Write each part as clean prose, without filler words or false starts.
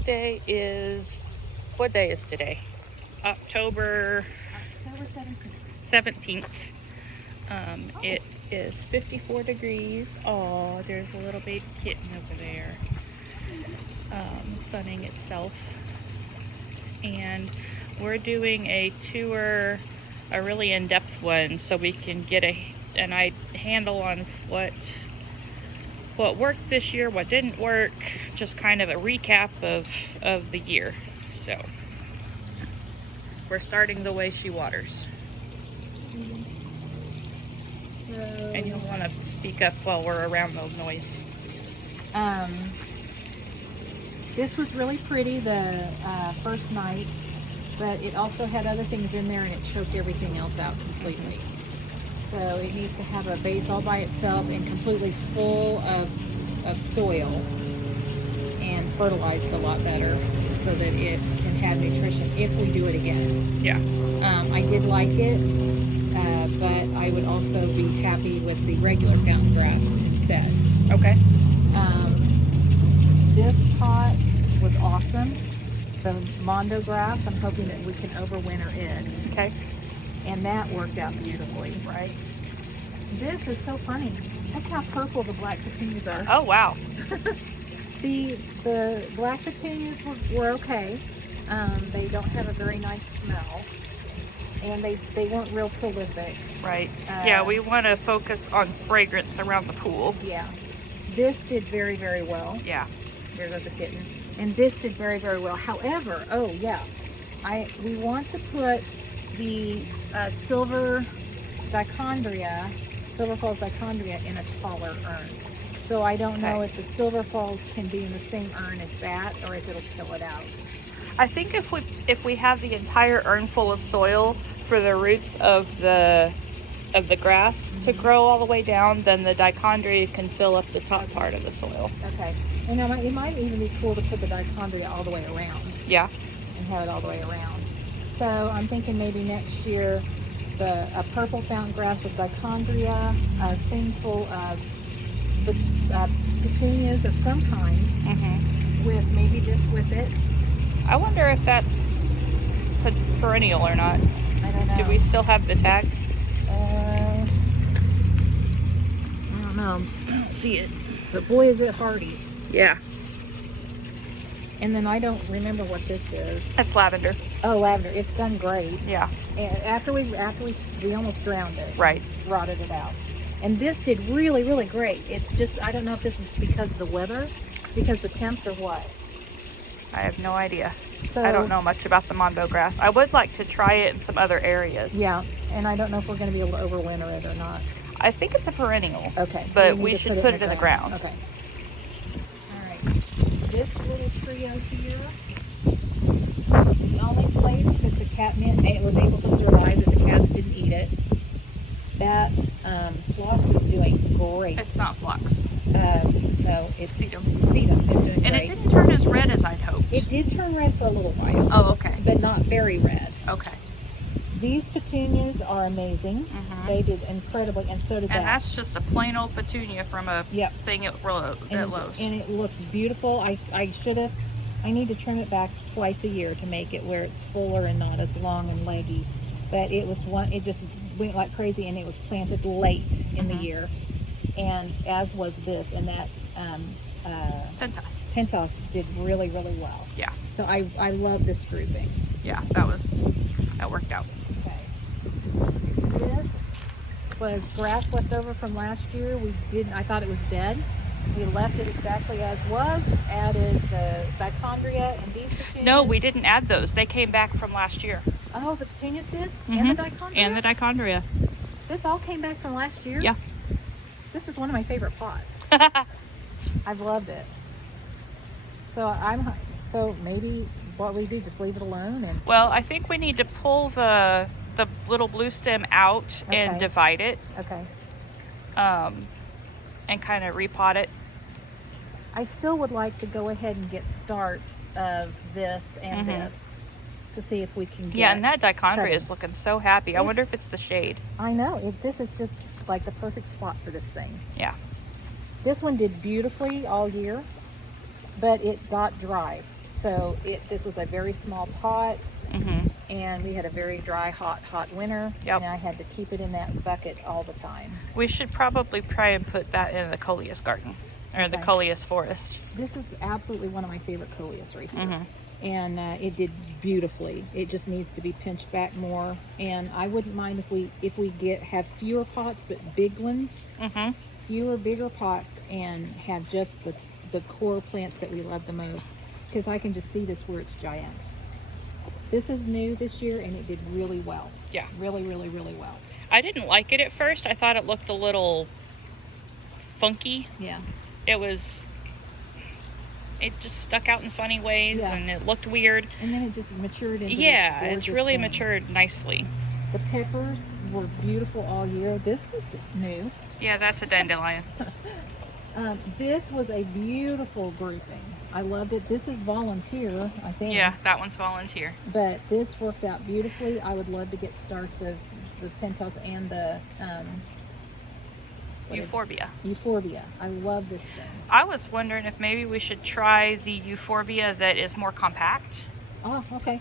today is, what day is today? October October 17th. It is 54 degrees. Oh, there's a little baby kitten over there, sunning itself. And we're doing a tour, a really in-depth one, so we can get an handle on what worked this year, what didn't work, just kind of a recap of the year. So we're starting the way she waters. And you'll want to speak up while we're around the noise. This was really pretty the first night, but it also had other things in there and it choked everything else out completely. So it needs to have a base all by itself and completely full of soil and fertilized a lot better so that it can have nutrition if we do it again. Yeah. I did like it, but I would also be happy with the regular fountain grass instead. Okay. This pot was awesome. The Mondo grass, I'm hoping that we can overwinter it. Okay. And that worked out beautifully. Right. This is so funny. Look how purple the black petunias are. Oh, wow. The black petunias were okay. They don't have a very nice smell. And they weren't real prolific. Right. Yeah, we want to focus on fragrance around the pool. Yeah. This did very, very well. Yeah. There goes a kitten. And this did very, very well. However, oh yeah, we want to put the Silver Falls dichondria in a taller urn. So I don't know if the Silver Falls can be in the same urn as that, or if it'll kill it out. I think if we have the entire urn full of soil for the roots of the grass to grow all the way down, then the dichondria can fill up the top part of the soil. Okay. And now it might even be cool to put the dichondria all the way around. Yeah. And have it all the way around. So I'm thinking maybe next year a purple fountain grass with dichondria, a thing full of petunias of some kind, with maybe this with it. I wonder if that's perennial or not. I don't know. Do we still have the tag? I don't know. I don't see it. But boy, is it hardy. Yeah. And then I don't remember what this is. That's lavender. Oh, lavender. It's done great. Yeah. And after we almost drowned it. Right. Rotted it out. And this did really, really great. It's just, I don't know if this is because of the weather, because the temps or what. I have no idea. So, I don't know much about the Mondo grass. I would like to try it in some other areas. Yeah, and I don't know if we're going to be able to overwinter it or not. I think it's a perennial. Okay. So But we should put it in the ground. Okay. All right. This little trio here is the only place that the catnip was able to survive that the cats didn't eat it. That phlox is doing great. It's not phlox. No, it's Sedum. Sedum is doing And great. it didn't turn as red as I'd hoped. It did turn red for a little while. Oh, okay. But not very red. Okay. These petunias are amazing. They did incredibly, and so did that. And that's just a plain old petunia from a thing at Lowe's. And it looked beautiful. I need to trim it back twice a year to make it where it's fuller and not as long and leggy. But it just went like crazy, and it was planted late in the year. And as was this, and that Pentos did really, really well. Yeah. So I love this grouping. Yeah, that worked out. Okay. This was grass left over from last year. I thought it was dead. We left it exactly as was, added the dichondria and these petunias. No, we didn't add those. They came back from last year. Oh, the petunias did? And the dichondria? And the dichondria. This all came back from last year? Yeah. This is one of my favorite pots. I've loved it. So maybe what we do, just leave it alone and. Well, I think we need to pull the little blue stem out and divide it. Okay. And kind of repot it. I still would like to go ahead and get starts of this and this to see if we can get. Yeah, and that dichondria cuttings. is looking so happy. I wonder if it's the shade. I know. This is just like the perfect spot for this thing. Yeah. This one did beautifully all year, but it got dry. So this was a very small pot, Mm-hmm. and we had a very dry, hot winter. Yep. And I had to keep it in that bucket all the time. We should probably try and put that in the coleus garden, or the Okay. coleus forest. This is absolutely one of my favorite coleus right here. Mm-hmm. And it did beautifully. It just needs to be pinched back more. And I wouldn't mind if we have fewer pots, but big ones, Mm-hmm. fewer bigger pots, and have just the core plants that we love the most. Because I can just see this where it's giant. This is new this year, and it did really well. Yeah. Really, really, really well. I didn't like it at first. I thought it looked a little funky. Yeah. It just stuck out in funny ways, Yeah. and it looked weird. And then it just matured into Yeah, this it's gorgeous really thing. matured nicely. The peppers were beautiful all year. This is new. Yeah, that's a dandelion. This was a beautiful grouping. I loved it. This is volunteer, I think. Yeah, that one's volunteer. But this worked out beautifully. I would love to get starts of the pentos and the Euphorbia. I love this thing. I was wondering if maybe we should try the euphorbia that is more compact. Oh, okay.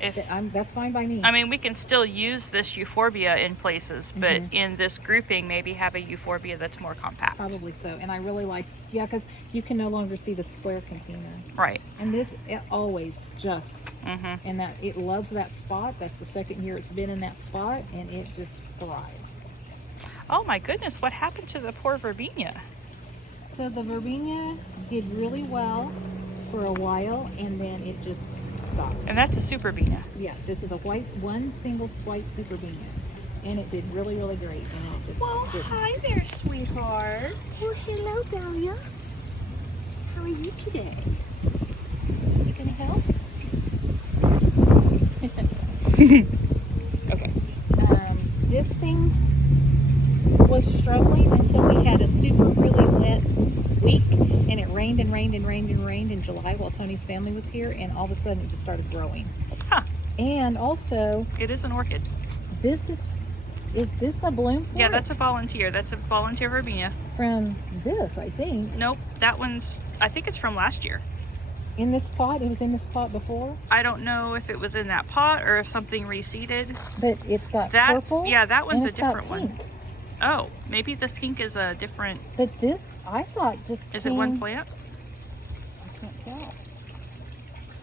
If That's fine by me. I mean, we can still use this euphorbia in places, but Mhm. in this grouping, maybe have a euphorbia that's more compact. Probably so. And I really like, because you can no longer see the square container. Right. And this, it always just, Mm-hmm. and that it loves that spot. That's the second year it's been in that spot, and it just thrives. Oh my goodness, what happened to the poor verbena? So the verbena did really well for a while, and then it just stopped. And that's a superbena. Yeah, this is one single white superbena, and it did really, really great. And it just didn't. there, sweetheart. Well, hello, Dahlia. How are you today? You gonna help? Okay. This thing was struggling until we had a super really wet week, and it rained and rained and rained and rained in July while Tony's family was here, and all of a sudden it just started growing. Huh. And also, It is an orchid. this is this a bloom for Yeah, it? that's a volunteer. That's a volunteer verbena. From this, I think. Nope, that one's, I think it's from last year. In this pot, it was in this pot before, I don't know if it was in that pot or if something reseeded. but it's got That's, purple. yeah, that one's and a it's got different one. pink. Oh, maybe this pink is a different, But this, I thought, just is it one came- plant? I can't tell.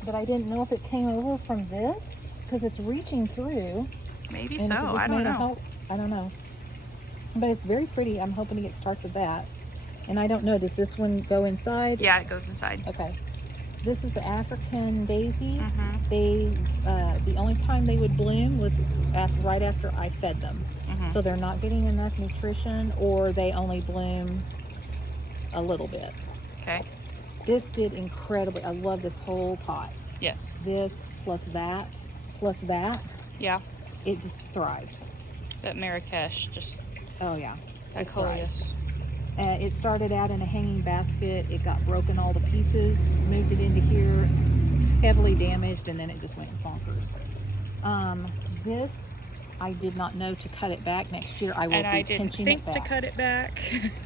But I didn't know if it came over from this, because it's reaching through. Maybe And so, if it just I don't made a know. help, I don't know. But it's very pretty. I'm hoping to get starts with that. And I don't know, does this one go inside? Yeah, it goes inside. Okay. This is the African daisies. Mhm. They, the only time they would bloom was right after I fed them. Mhm. So they're not getting enough nutrition, or they only bloom a little bit. Okay, This did incredibly. I love this whole pot. yes. This plus that, Yeah, it just thrived. that Marrakesh, just Oh yeah, that just thrived. coleus. It started out in a hanging basket. It got broken all to pieces. Moved it into here. It's heavily damaged, and then it just went bonkers. This, I did not know to cut it back next year. I will And be I didn't pinching think it to back. cut it back.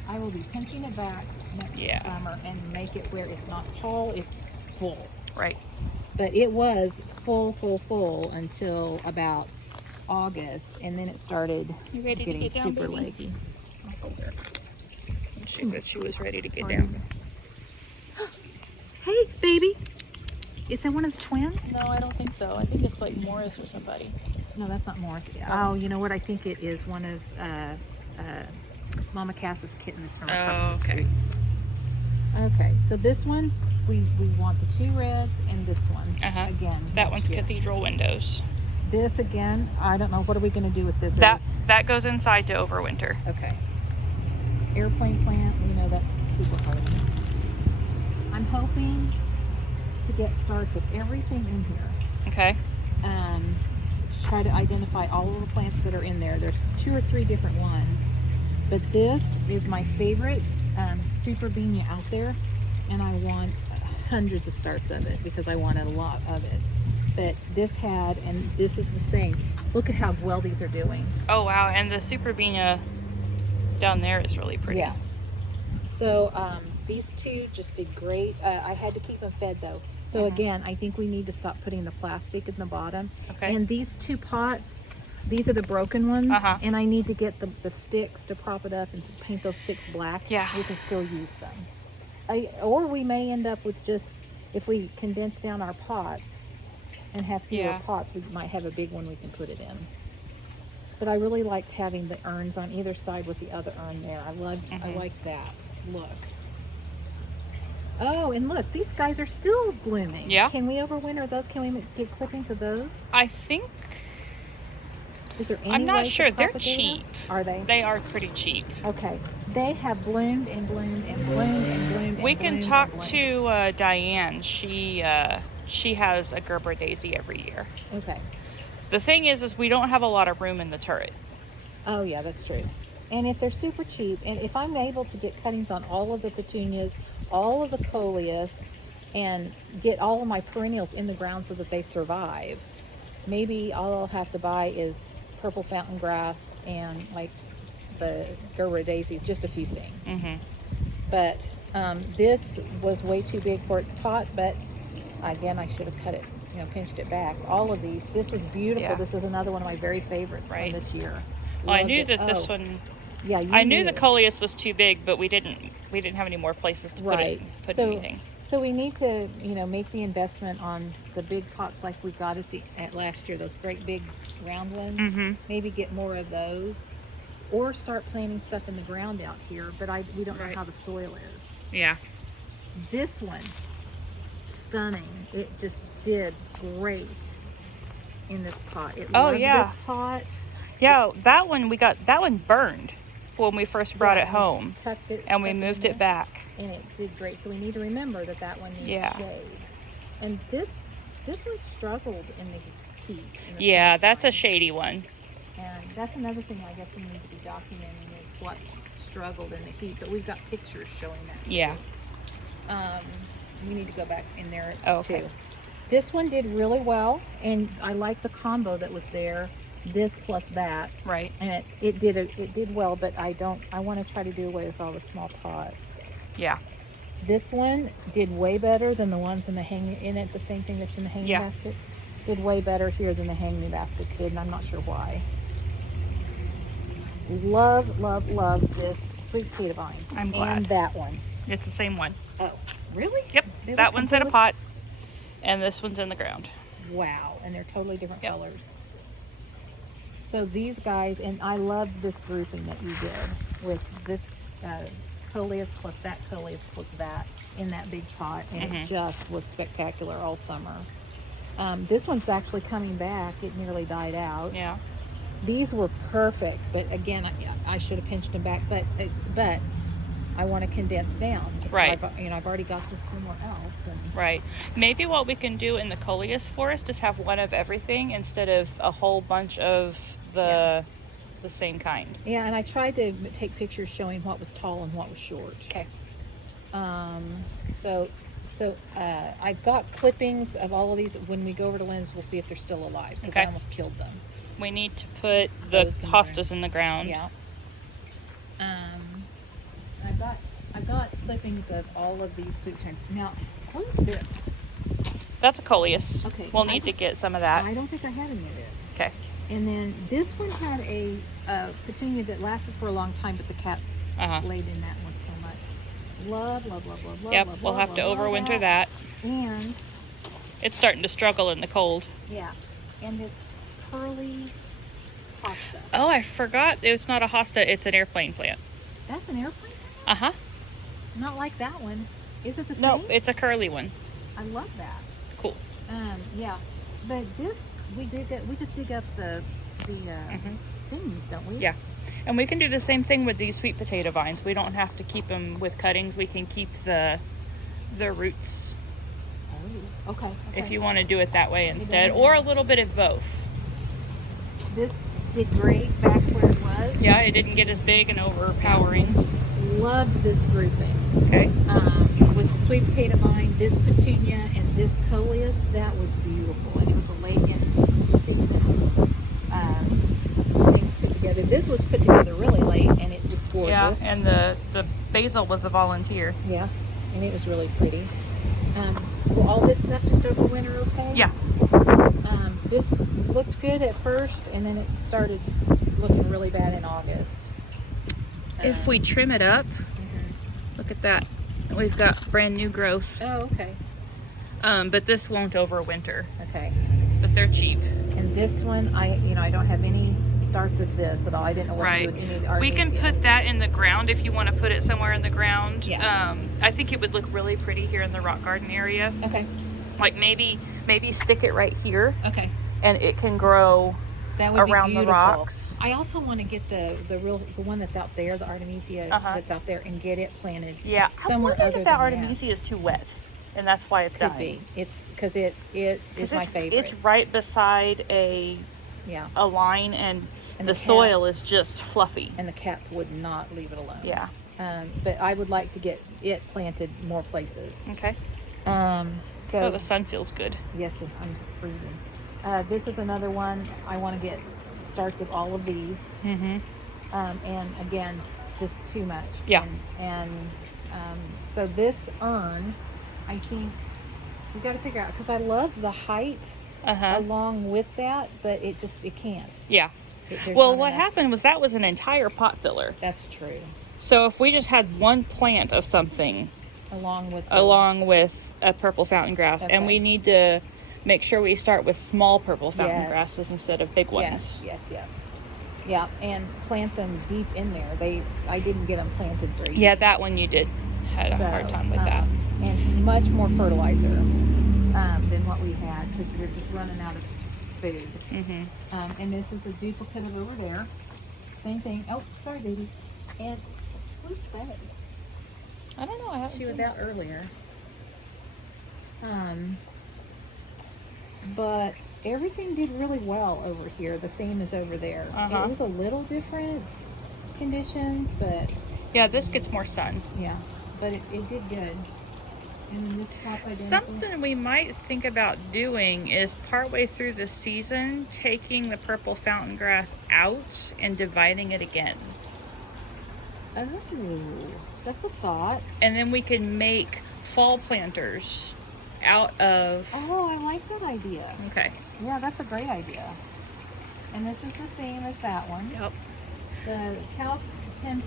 I will be pinching it back next Yeah. summer and make it where it's not tall, it's full. Right. But it was full until about August, and then it started You ready to getting get down, super baby? leggy. She said she was ready to get down. Hey, baby. Is that one of the twins? No, I don't think so. I think it's like Morris or somebody. No, that's not Morris. Oh, you know what? I think it is one of Mama Cass's kittens from across Oh, the okay. street. Okay, so this one, we want the two reds and this one. Uh-huh. Again. That next one's year. cathedral windows. This again, I don't know. What are we going to do with this? That goes inside to overwinter. Okay. Airplane plant, you know, that's super hard. I'm hoping to get starts of everything in here. Okay. Try to identify all of the plants that are in there. There's 2 or 3 different ones, but this is my favorite superbenia out there, and I want hundreds of starts of it because I want a lot of it. But this had, and this is the same. Look at how well these are doing. Oh wow, and the superbenia down there is really pretty. Yeah. So These two just did great. I had to keep them fed though. So again, I think we need to stop putting the plastic in the bottom. Okay. And these two pots, these are the broken ones. And I need to get the sticks to prop it up and paint those sticks black. Yeah. We can still use them. Or we may end up with just, if we condense down our pots and have fewer Yeah. pots, we might have a big one we can put it in. But I really liked having the urns on either side with the other urn there. I like that look. Oh, and look, these guys are still blooming. Yeah. Can we overwinter those? Can we get clippings of those? I think, Is there any I'm not way to sure. They're propagate them? cheap. Are they? They are pretty cheap. Okay. They have bloomed and bloomed and bloomed and bloomed. We and can bloomed talk and bloomed. to Diane. She has a Gerber daisy every year. Okay. The thing is we don't have a lot of room in the turret. Oh yeah, that's true. And if they're super cheap, and if I'm able to get cuttings on all of the petunias, all of the coleus, and get all of my perennials in the ground so that they survive, maybe all I'll have to buy is purple fountain grass and like the Gerber daisies, just a few things. But this was way too big for its pot, but again, I should have cut it, pinched it back. All of these, this was beautiful. Yeah. This is another one of my very favorites Right. from this year. Well, I Loved knew it. that this Oh, one. yeah, you I knew the it. coleus was too big, but we didn't have any more places to Right. put So, anything. so we need to, make the investment on the big pots like we got at last year, those great big round ones. Maybe get more of those, or start planting stuff in the ground out here. But we don't know Right. how the soil is. Yeah. This one, stunning. It just did great in this pot. It Oh, loved yeah. this pot. Yeah, that one burned when we first brought it Yeah, we home, tucked it- and we tucked moved in it there. back. And it did great. So we need to remember that one needs Yeah. shade. And this one struggled in the heat. In the Yeah, that's a sunshine. shady one. And that's another thing I guess we need to be documenting is what struggled in the heat. But we've got pictures showing that. Yeah. We need to go back in there Oh, okay. too. This one did really well, and I like the combo that was there. This plus that. Right. And it did well, but I want to try to do away with all the small pots. Yeah. This one did way better than the ones in the the same thing that's in the hanging Yeah. basket. Did way better here than the hanging baskets did, and I'm not sure why. Love, love, love this sweet potato vine. I'm glad. And that one. It's the same one. Oh, really? Yep. They look That one's in a completely- pot, and this one's in the ground. Wow, and they're totally different Yep. colors. So these guys, and I love this grouping that you did with this coleus plus that coleus plus that in that big pot, and it just was spectacular all summer. This one's actually coming back. It nearly died out. Yeah. These were perfect, but again, I should have pinched them back. But I want to condense down. because Right. I've already got this somewhere else. And Right. Maybe what we can do in the coleus forest is have one of everything instead of a whole bunch of the same kind. yeah, and I tried to take pictures showing what was tall and what was short. Okay. So I've got clippings of all of these. When we go over to Lynn's, we'll see if they're still alive because I Okay. almost killed them. We need to put the Those in the hostas in the ground. Yeah. I've got clippings of all of these sweet pines. Now, what is this? That's a coleus. Okay, We'll I need to don't- get some of that. I don't think I have any of this. Okay. And then this one had a petunia that lasted for a long time, but the cats laid in that one so much. Love, love, love, love, love. Yep. love, We'll love, have to love, love overwinter that. And It's starting to struggle in the cold. yeah, and this curly pasta. Oh, I forgot. It's not a hosta. It's an airplane plant. That's an airplane? Uh huh. Not like that one. Is it the No, same? it's a curly one. I love that. Cool. Yeah, but this we just dig up the things, don't we? Yeah. And we can do the same thing with these sweet potato vines. We don't have to keep them with cuttings. We can keep the roots Oh, okay. if you want to do it that way instead, or a little bit of both. This did great back where it was. Yeah, it didn't get as big and overpowering. Loved this grouping. Okay. With the sweet potato vine, this petunia, and this coleus. That was beautiful, and it was a late in season thing put together. This was put together really late, and it was gorgeous. Yeah, and the basil was a volunteer. Yeah, and it was really pretty. Will all this stuff just over winter okay? Yeah. This looked good at first, and then it started looking really bad in August. If we trim it up, Mhm. look at that. We've got brand new growth. Oh, okay. But this won't overwinter. Okay. But they're cheap. And this one, I don't have any starts of this at all. I didn't know what to do with any of the We can Artemisia. put that in the ground if you want to put it somewhere in the ground. Yeah. I think it would look really pretty here in the rock garden area. Okay. Like maybe stick it right here, Okay. and it can grow That would around be the beautiful. rocks. I also want to get the one that's out there, the Artemisia that's out there, and get it planted. Yeah. Somewhere I wonder other if that than that. Artemisia is too wet, and that's why it's Could dying. be. It's because it is 'Cause my it's, favorite. It's right beside a Yeah. line, and And the the soil cats- is just fluffy. And the cats would not leave it alone. Yeah. But I would like to get it planted more places. Okay. So Oh, the sun feels good. yes, I'm freezing. This is another one. I want to get starts of all of these. Mm-hmm. And again, just too much. Yeah. And so this urn, I think we got to figure out, because I loved the height Uh-huh. along with that, but it can't. Yeah. There's Well, not what enough. happened was that was an entire pot filler. That's true. So if we just had one plant of something Along with along with a purple fountain grass, and Okay. we need to make sure we start with small purple fountain Yes. grasses instead of big ones. Yes. Yeah, and plant them deep in there. I didn't get them planted very Yeah, deep. that one you did had a hard So, time with that. And much more fertilizer than what we had, because we were just running out of food. Mm-hmm. And this is a duplicate of over there. Same thing. Oh, sorry, baby. And where's Faye? I don't know. I haven't She was seen out earlier. But everything did really well over here, the same as over there. Uh-huh. It was a little different conditions, but Yeah, this gets more sun. yeah, but it did good. And then this spot's identical. Something we might think about doing is partway through the season, taking the purple fountain grass out and dividing it again. Oh, that's a thought. And then we can make fall planters out of. Oh, I like that idea. Okay. Yeah, that's a great idea. And this is the same as that one. Yep. The cow pin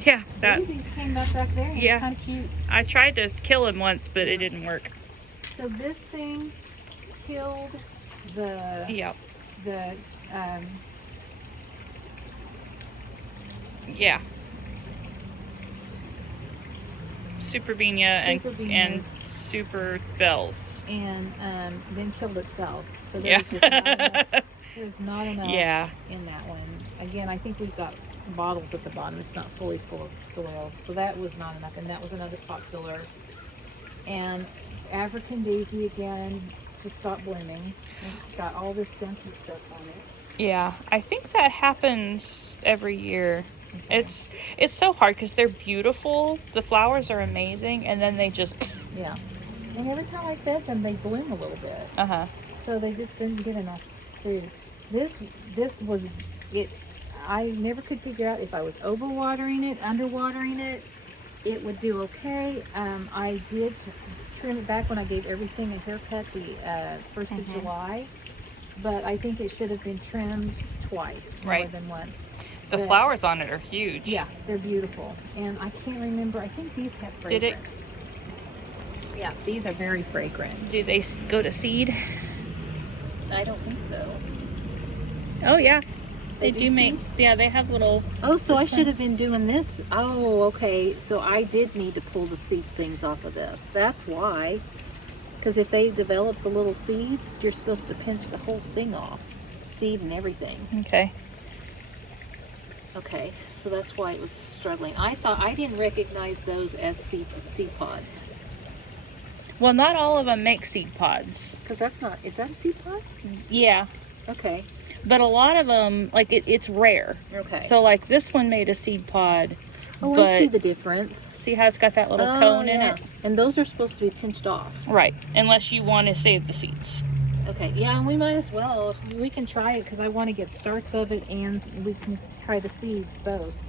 Yeah, that. daisies came up back there. Yeah. It's kind of cute. I tried to kill him once, but it didn't work. So this thing killed the Yep. the Yeah. Superbenia and Superbenias. super bells. and then killed itself. So Yeah. there's just not enough. There's not enough Yeah. in that one. Again, I think we've got bottles at the bottom. It's not fully full of soil. So that was not enough. And that was another pot filler. And African daisy again just stopped blooming. It's got all this gunky stuff on it. Yeah, I think that happens every year. Okay. It's so hard because they're beautiful. The flowers are amazing, and then they just Yeah. And every time I fed them, they bloom a little bit. So they just didn't get enough food. This was it. I never could figure out if I was overwatering it, underwatering it. It would do okay. I did trim it back when I gave everything a haircut the 1st of July, but I think it should have been trimmed twice more Right. than once. the But- flowers on it are huge. Yeah, they're beautiful, and I can't remember. I think these have fragrance. Did it- Yeah, these are very fragrant. Do they go to seed? I don't think so. Oh yeah, They they do do make. seed? Yeah, they have little. Oh, so I This one. should have been doing this. Oh, okay. So I did need to pull the seed things off of this. That's why. Because if they develop the little seeds, you're supposed to pinch the whole thing off. Seed and everything. Okay. Okay, so that's why it was struggling. I didn't recognize those as seed pods. Well, not all of them make seed pods. Because that's not, is that a seed pod? Yeah, Okay. but a lot of them, like it's rare. Okay. So like this one made a seed pod. oh, but I see the difference. see how it's got that little cone in it? And those are supposed to be pinched off. Right, unless you want to save the seeds. Okay, yeah, and we might as well. We can try it because I want to get starts of it and we can try the seeds both.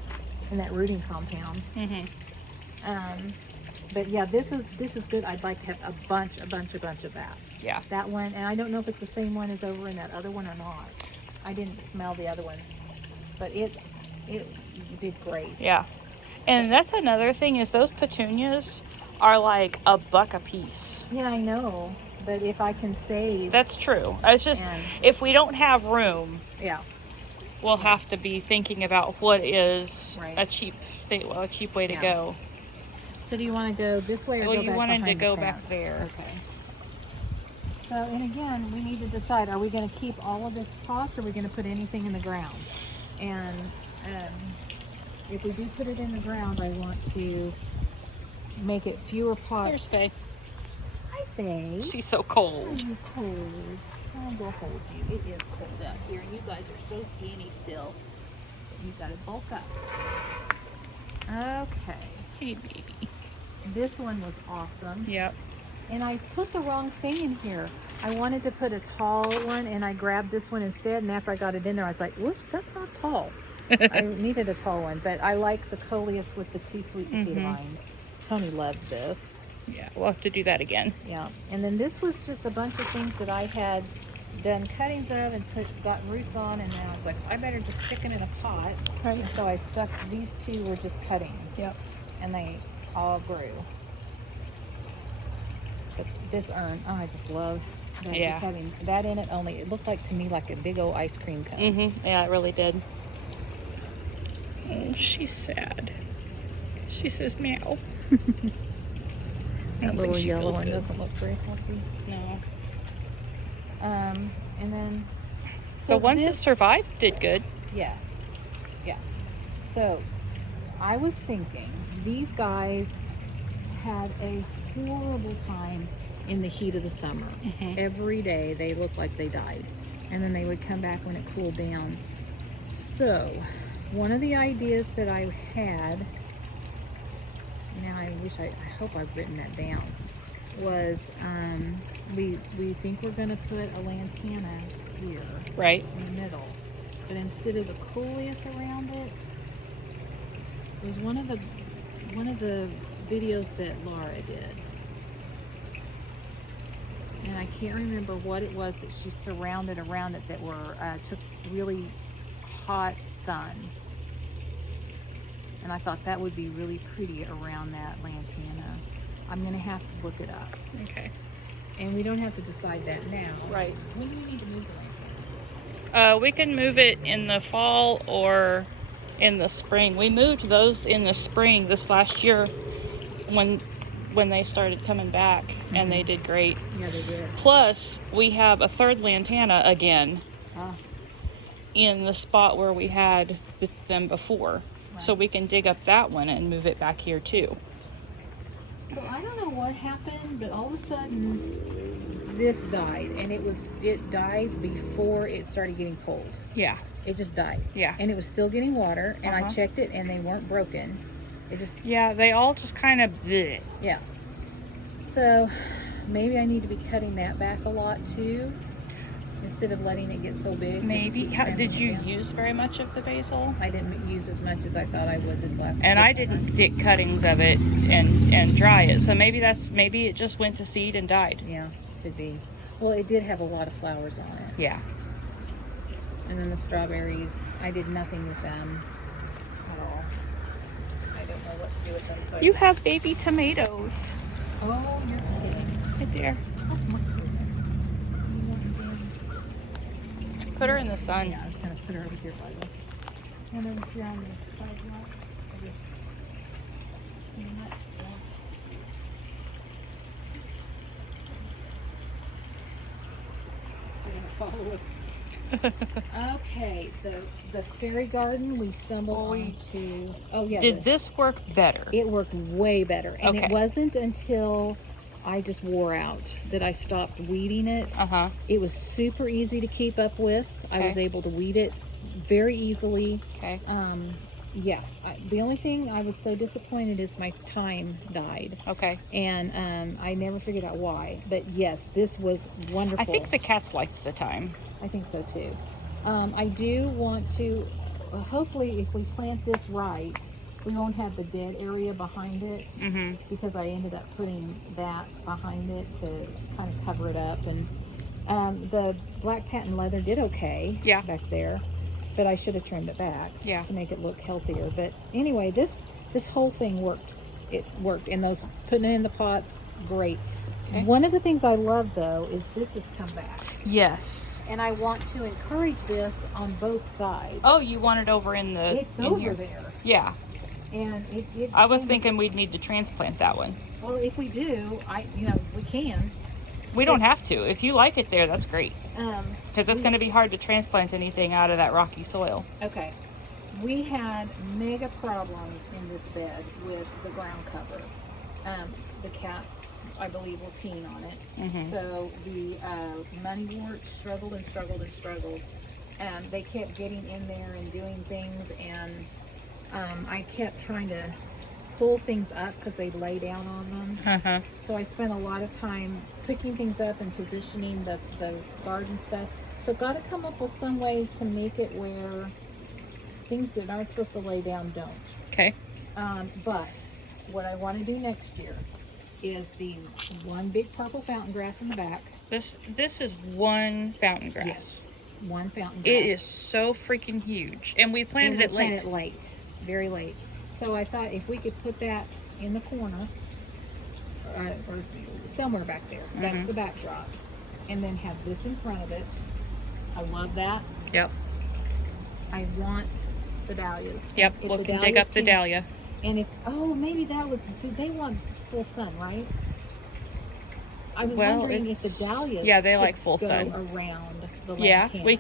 in that rooting compound. Mm-hmm. But yeah, this is good. I'd like to have a bunch of that. Yeah. That one, and I don't know if it's the same one as over in that other one or not. I didn't smell the other one, but it did great. Yeah. And that's another thing is those petunias are like $1 a piece. Yeah, I know. But if I can save, That's true. It's just And- if we don't have room, yeah, we'll have to be thinking about what is Right. a cheap thing, a cheap way to Yeah. go. So do you want to go this way or Well, go you back wanted to behind the go back fence? there. Okay. So, and again, we need to decide, are we going to keep all of this pots or are we going to put anything in the ground? And if we do put it in the ground, I want to make it fewer pots. Here's Faye. Hi, Faye. She's so Are cold. you cold? I'll go hold you. It is cold out here. You guys are so skinny still. You've got to bulk up. Okay. Hey, baby. This one was awesome. Yep. And I put the wrong thing in here. I wanted to put a tall one and I grabbed this one instead. And after I got it in there, I was like, whoops, that's not tall. I needed a tall one, but I like the coleus with the 2 sweet potato vines. Tony loved this. Yeah, we'll have to do that again. Yeah. And then this was just a bunch of things that I had done cuttings of and got roots on. And then I was like, I better just stick them in a pot. Right. And so I stuck, these 2 were just cuttings. Yep. And they all grew. But this urn, oh, I just love that. Yeah. Just having that in it. Only it looked like to me like a big old ice cream cone. Mm-hmm. Yeah, it really did. Oh, she's sad. She says meow. I That don't little think she yellow feels one good. doesn't look very healthy. No. And then The ones that this- survived did good. Yeah. Yeah. So I was thinking these guys had a horrible time in the heat of the summer. Mhm. Every day they looked like they died. And then they would come back when it cooled down. So one of the ideas that I had, now I hope I've written that down, was we think we're going to put a lantana here Right. in the middle, but instead of the coleus around it, there's one of the videos that Laura did, and I can't remember what it was that she surrounded around it that were took really hot sun, and I thought that would be really pretty around that lantana. I'm gonna have to look it up, Okay. and we don't have to decide that now. Right. When do we need to move the lantana? We can move it in the fall or in the spring. We moved those in the spring this last year when they started coming back, and they did great. Yeah, they did. Plus, we have a third lantana again Ah. in the spot where we had them before. So Right. we can dig up that one and move it back here too. So I don't know what happened, but all of a sudden this died, and it died before it started getting cold. Yeah. It just died. Yeah. And it was still getting water, and I Uh-huh. checked it, and they weren't broken. It just, Yeah, they all just kind of bleh. yeah. So maybe I need to be cutting that back a lot too, instead of letting it get so big. just Maybe. keep How, trimming did it you down. use very much of the basil? I didn't use as much as I thought I would this last. And I this summer. didn't get cuttings of it and dry it. So maybe it just went to seed and died. Yeah, could be. Well, it did have a lot of flowers on it. Yeah. And then the strawberries, I did nothing with them at all. I don't know what to do with them. So You have baby tomatoes. Oh, you're kidding. Right there. That's much good. Put her in the sun. Yeah, I was gonna put her over here by the. And over here on the sidewalk. Follow us. Okay, the fairy garden we stumbled onto. Oh yeah, Did this work better? it worked way better, and Okay. it wasn't until I just wore out that I stopped weeding it. Uh-huh. It was super easy to keep up with. I was Okay. able to weed it very easily. Okay. Yeah, the only thing I was so disappointed is my thyme died, Okay. and I never figured out why. But yes, this was wonderful. I think the cats liked the time. I think so too. I do want to, hopefully if we plant this right, we won't have the dead area behind it Mm-hmm. because I ended up putting that behind it to kind of cover it up. And the black patent leather did okay Yeah. back there, but I should have trimmed it back Yeah. to make it look healthier. But anyway, this whole thing worked. It worked, and those putting it in the pots, great. Okay. One of the things I love though is this has come back, Yes. and I want to encourage this on both sides. Oh, you want it over in the It's in over here. there, Yeah. and it I was thinking we'd need to transplant that one. well, if we do, we can. We don't have to. If you like it there, that's great. Um, Because it's going to be hard to transplant anything out of that rocky soil. Okay. We had mega problems in this bed with the ground cover. The cats, I believe, were peeing on it. Mhm. So the moneywort struggled and struggled and struggled. They kept getting in there and doing things, and I kept trying to pull things up because they'd lay down on them. Uh-huh. So I spent a lot of time picking things up and positioning the garden stuff. So got to come up with some way to make it where things that aren't supposed to lay down don't. Okay. But what I want to do next year is the one big purple fountain grass in the back. This is one fountain grass. Yes, one fountain grass. It is so freaking huge. And we planted it late. Planted late, very late. So I thought if we could put that in the corner or somewhere back there, that's Mhm. the backdrop, and then have this in front of it. I love that. Yep. I want the dahlias. Yep. If We the can dig dahlias up the came- dahlia. And if maybe that was, did they want full sun, right? I was Well, wondering if the it's- dahlias yeah, they could like full go sun. around the Yeah, lantana. we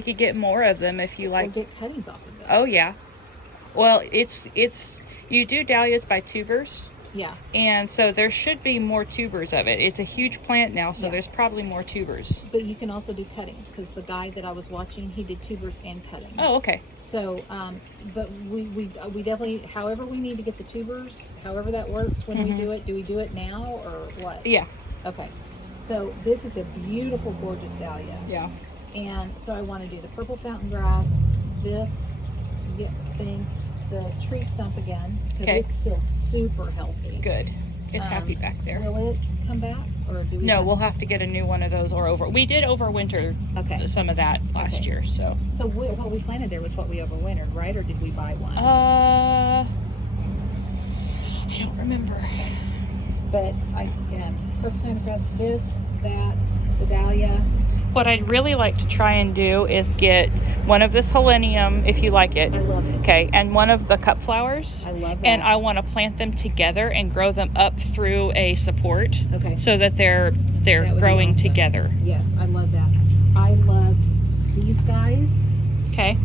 could get more of them if you or like. get cuttings off of this. Oh yeah. Well, it's you do dahlias by tubers, Yeah. and so there should be more tubers of it. It's a huge plant now, so Yeah. there's probably more tubers. But you can also do cuttings because the guy that I was watching, he did tubers and cuttings. Oh, okay. So, but we definitely, however we need to get the tubers, however that works when we do we do it now or what? Yeah. Okay. So this is a beautiful, gorgeous dahlia. Yeah. And so I want to do the purple fountain grass, this thing, the tree stump again, because Okay. it's still super healthy. Good. It's happy back there. Will it come back, or do we? No, we'll have to get a new one of those or over. We did overwinter Okay. some of that last Okay. year, so. So what we planted there was what we overwintered, right? Or did we buy one? I don't remember. But purple fountain grass, this, that, the dahlia. What I'd really like to try and do is get one of this helenium, if you like it. I love it. Okay, and one of the cup flowers. I love that. And I want to plant them together and grow them up through a support Okay. so that they're That would be growing awesome. together. Yes, I love that. I love these guys. Okay.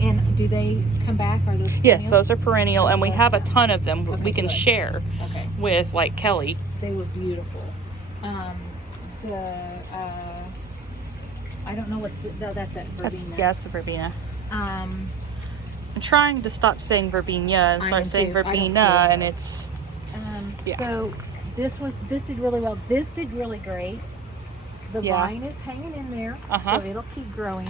And do they come back? Are those Yes, perennials? those are perennial, and we Okay. have a ton of them Okay, we can good. share Okay. with, like Kelly. They were beautiful. I don't know what that's at verbena. That's a verbena. Um, I'm trying to stop saying verbena and I start am saying too. I don't verbena, feel and that. it's Yeah. So this did really well. This did really great. The Yeah. vine is hanging in there, Uh-huh. so it'll keep growing.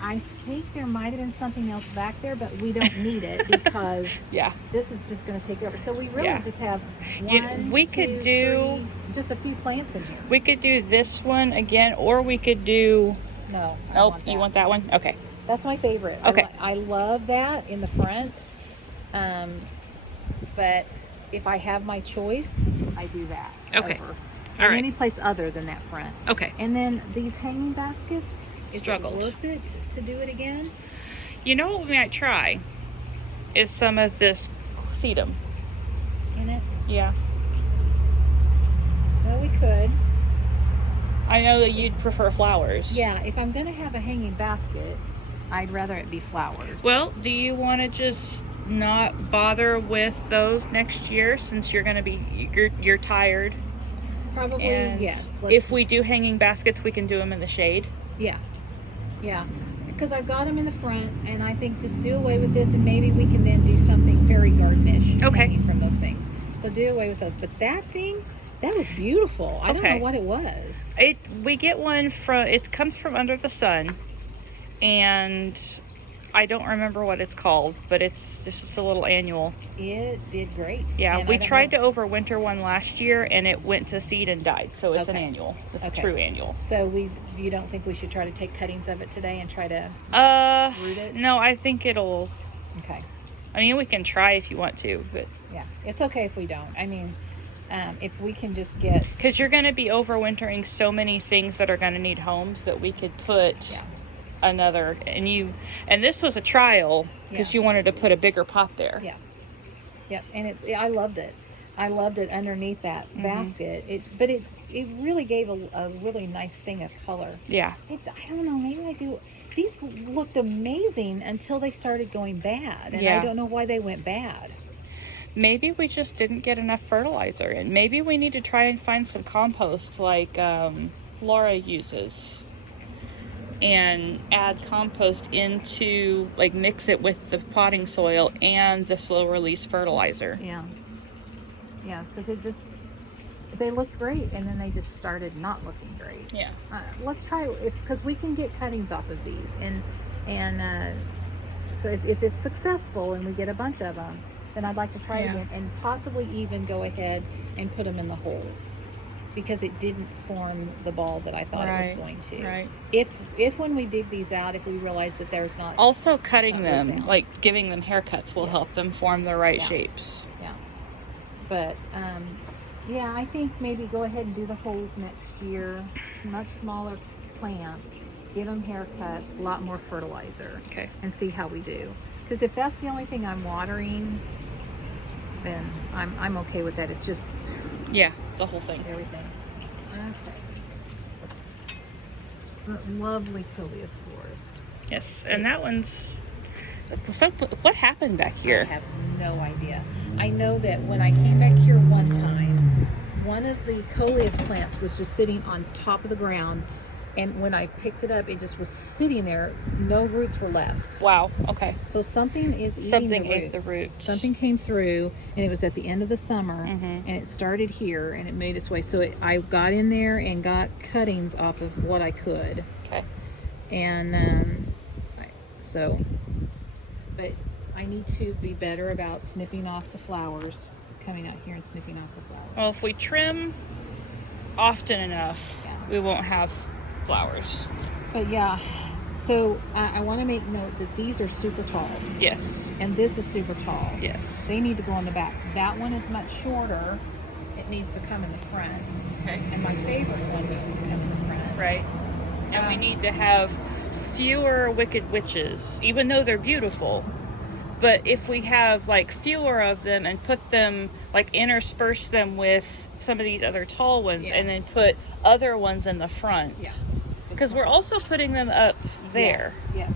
I think there might have been something else back there, but we don't need it because yeah. this is just going to take over. So we really Yeah. just have You- one, we could two, do- three, just a few plants in here. We could do this one again, or we could do. No, I Oh, want you that. want that one? Okay. That's my favorite. Okay. I love that in the front. But if I have my choice, I do that. Okay. Over. All And right. any place other than that front. Okay. And then these hanging baskets. Is Struggled. it worth it to do it again? You know what we might try is some of this sedum. In it? Yeah. Well, we could. I know that you'd prefer flowers. Yeah, if I'm going to have a hanging basket, I'd rather it be flowers. Well, do you want to just not bother with those next year since you're going to be you're tired? Probably, And yes. if we do hanging baskets, we can do them in the shade. Yeah. Because I've got them in the front, and I think just do away with this, and maybe we can then do something fairy gardenish Okay. hanging from those things. So do away with those. But that thing, that was beautiful. I don't Okay. know what it was. We get one from, it comes from Under the Sun, and I don't remember what it's called, but it's just a little annual. It did great. Yeah, And we I don't tried know- to overwinter one last year, and it went to seed and died. So it's an Okay. annual. It's Okay. a true annual. So you don't think we should try to take cuttings of it today and try to root it? No, I think it'll. Okay. I mean, we can try if you want to, but Yeah, it's okay if we don't. I mean, if we can just get because you're going to be overwintering so many things that are going to need homes that we could put yeah. another. And this was a trial because Yeah. you wanted to put a bigger pot there. Yeah. Yep. And I loved it. I loved it underneath that basket. But it really gave a really nice thing of color. Yeah. I don't know. Maybe I do. These looked amazing until they started going bad, and Yeah. I don't know why they went bad. Maybe we just didn't get enough fertilizer, and maybe we need to try and find some compost like Laura uses, and add compost into, like, mix it with the potting soil and the slow release fertilizer. Yeah. Yeah, because they looked great, and then they just started not looking great. Yeah. Let's try because we can get cuttings off of these, and so if it's successful and we get a bunch of them, then I'd like to try it Yeah. again and possibly even go ahead and put them in the holes because it didn't form the ball that I thought it Right, was going to. right. If when we dig these out, if we realize that there's not Also, cutting It's not them, worked out. like giving them haircuts, will Yes. help them form the right Yeah. shapes. Yeah. But yeah, I think maybe go ahead and do the holes next year. It's much smaller plants. Give them haircuts, a lot more fertilizer, Okay. and see how we do. Because if that's the only thing I'm watering, then I'm okay with that. It's just Yeah, the whole thing. everything. Okay. But lovely Coleus forest. Yes, and that one's. So, what happened back I here? have no idea. I know that when I came back here one time, one of the coleus plants was just sitting on top of the ground, and when I picked it up, it just was sitting there. No roots were left. Wow. Okay. So something is eating Something the ate the roots. Something came through, and it was at the end of the summer, Mhm. and it started here, and it made its way. So I got in there and got cuttings off of what I could, Okay. and but I need to be better about snipping off the flowers, coming out here and snipping off the flowers. Well, if we trim often enough, Yeah. we won't have flowers. But yeah, so I want to make note that these are super tall, Yes. and this is super tall. Yes. They need to go in the back. That one is much shorter. It needs to come in the front. Okay. And my favorite one needs to come in the front. Right. And we need to have fewer wicked witches, even though they're beautiful. But if we have like fewer of them and put them, like, intersperse them with some of these other tall ones, Yeah. and then put other ones in the front. Yeah. Because we're also putting them up there. Yes.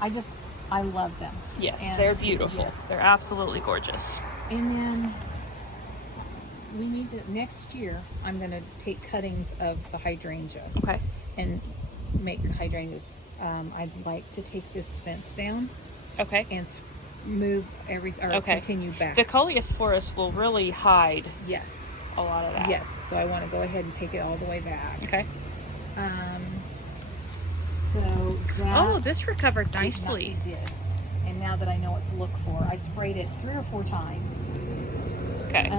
I love them. Yes, And- they're beautiful. yes. They're absolutely gorgeous. And then we need to, next year, I'm going to take cuttings of the hydrangea Okay. and make hydrangeas. I'd like to take this fence down Okay. and move Okay. continue back. The coleus forest will really hide Yes. a lot of that. Yes. So I want to go ahead and take it all the way back. Okay. So that Oh, this recovered did not- nicely. It did. And now that I know what to look for, I sprayed it 3 or 4 times. Okay.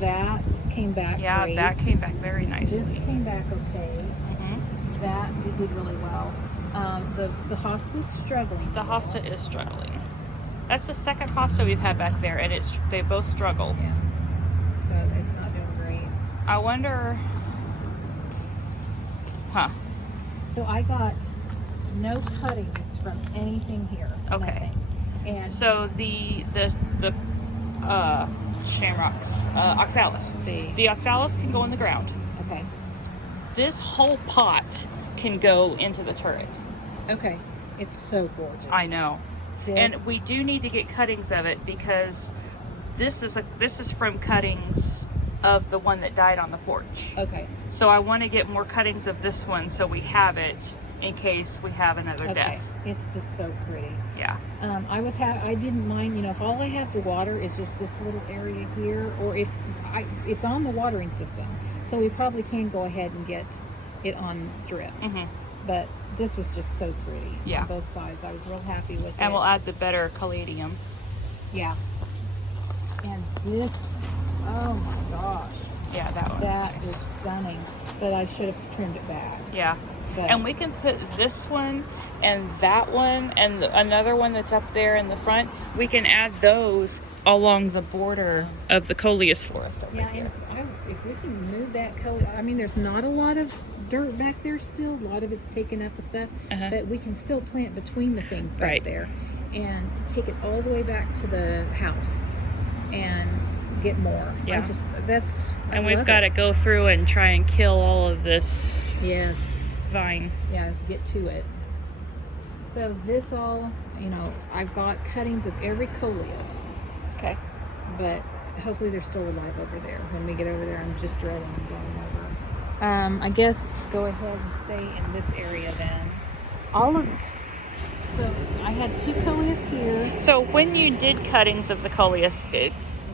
That came back Yeah, great. that came back very nicely. This came back okay. Mhm. That it did really well. The hosta's struggling. The hosta is struggling. That's the second hosta we've had back there, and they both struggle. Yeah. So it's not doing great. I wonder. Huh. So I got no cuttings from anything here. Okay. Nothing. And So the shamrocks, oxalis. The oxalis can go in the ground. okay. This whole pot can go into the turret. Okay. It's so gorgeous. I know. This, And we do need to get cuttings of it because this is from cuttings of the one that died on the porch. Okay. So I want to get more cuttings of this one so we have it in case we have another Okay. death. It's just so pretty. Yeah. I didn't mind, if all I have to water is just this little area here, or if it's on the watering system, so we probably can go ahead and get it on drip. Mm-hmm. But this was just so pretty Yeah. on both sides. I was real happy with it. And we'll add the better caladium. Yeah. And this, oh my gosh, Yeah, that one's that nice. is stunning. But I should have trimmed it back. Yeah. But And we can put this one and that one and another one that's up there in the front. We can add those along the border of the coleus forest over yeah, here. and if we can move that color, I mean, there's not a lot of dirt back there still. A lot of it's taken up with stuff, Uh-huh. but we can still plant between the things back Right. there, and take it all the way back to the house, and get more. Yeah. I And we've love got to it. go through and try and kill all of this Yes. vine. Yeah, get to it. So this all, I've got cuttings of every coleus, Okay. but hopefully they're still alive over there. When we get over there, I'm just drilling and going over. I guess go ahead and stay in this area then. So I had 2 coleus here. So when you did cuttings of the coleus,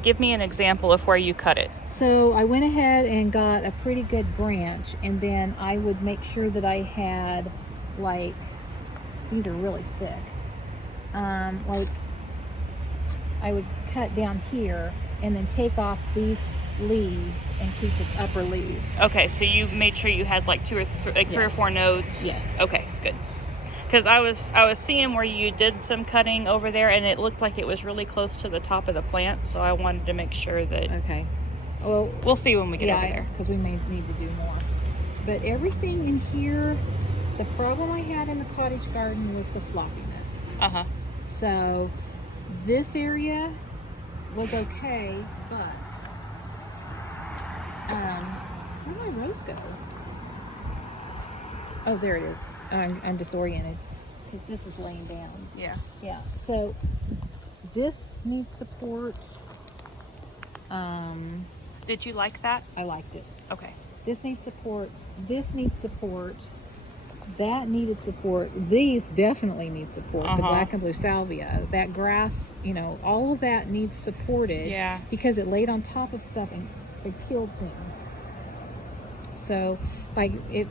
give me an example of where you cut it. So I went ahead and got a pretty good branch, and then I would make sure that I had, like, these are really thick. Like, I would cut down here and then take off these leaves and keep the upper leaves. Okay, so you made sure you had like 3 or Yes. 4 nodes. Yes. Okay, good. Because I was seeing where you did some cutting over there, and it looked like it was really close to the top of the plant. So I wanted to make sure that Okay. Well, we'll see when we get over yeah, there. because we may need to do more. But everything in here, the problem I had in the cottage garden was the floppiness. Uh huh. So this area was okay, but where'd my rose go? Oh, there it is. I'm disoriented because this is laying down. Yeah. Yeah. So this needs support. Did you like that? I liked it. Okay. This needs support. This needs support. That needed support. These definitely need support. The Uh-huh. black and blue salvia. That grass, all of that needs supported. Yeah. Because it laid on top of stuff and it killed things. So by it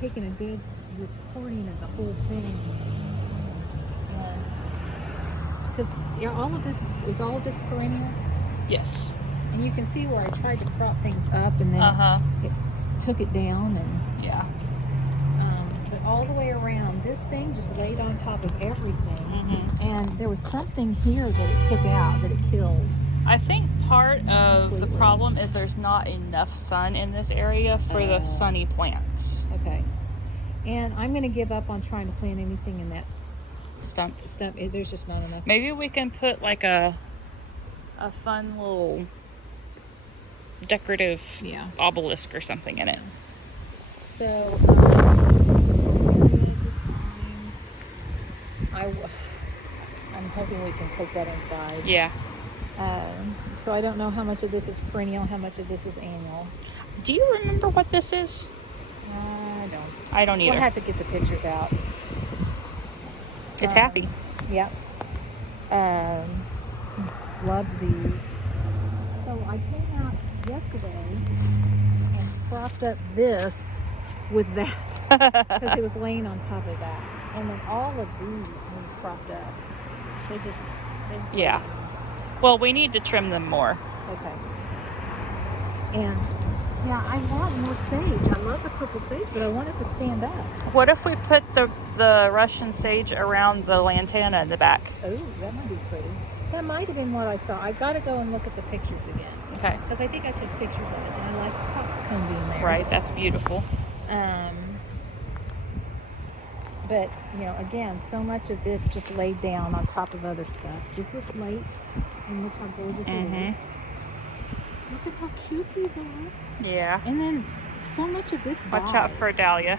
taking a good recording of the whole thing, because all of this is all of this perennial, Yes. and you can see where I tried to prop things up and then Uh huh. it took it down and. Yeah. But all the way around, this thing just laid on top of everything. Mhm. And there was something here that it took out, that it killed. I think part of the Completely. problem is there's not enough sun in this area for the sunny plants. Okay. And I'm going to give up on trying to plant anything in that Stump. stuff. There's just not enough. Maybe we can put like a fun little decorative Yeah. obelisk or something in it. So, I'm hoping we can take that inside. Yeah. So I don't know how much of this is perennial, how much of this is annual. Do you remember what this is? I don't. I don't either. We'll have to get the pictures out. It's happy. Yep. Love these. So I came out yesterday and propped up this with that because it was laying on top of that. And then all of these need propped up. They just Yeah. Well, we need to trim them more. Okay. And yeah, I want more sage. I love the purple sage, but I want it to stand up. What if we put the Russian sage around the lantana in the back? Oh, that might be pretty. That might have been what I saw. I got to go and look at the pictures again. Okay. Because I think I took pictures of it, and I like the coxcomb being there. Right, that's beautiful. But, again, so much of this just laid down on top of other stuff. This was late, and look how gorgeous it is. Look at how cute these are. Yeah. And then so much of this died. Watch out for Dahlia.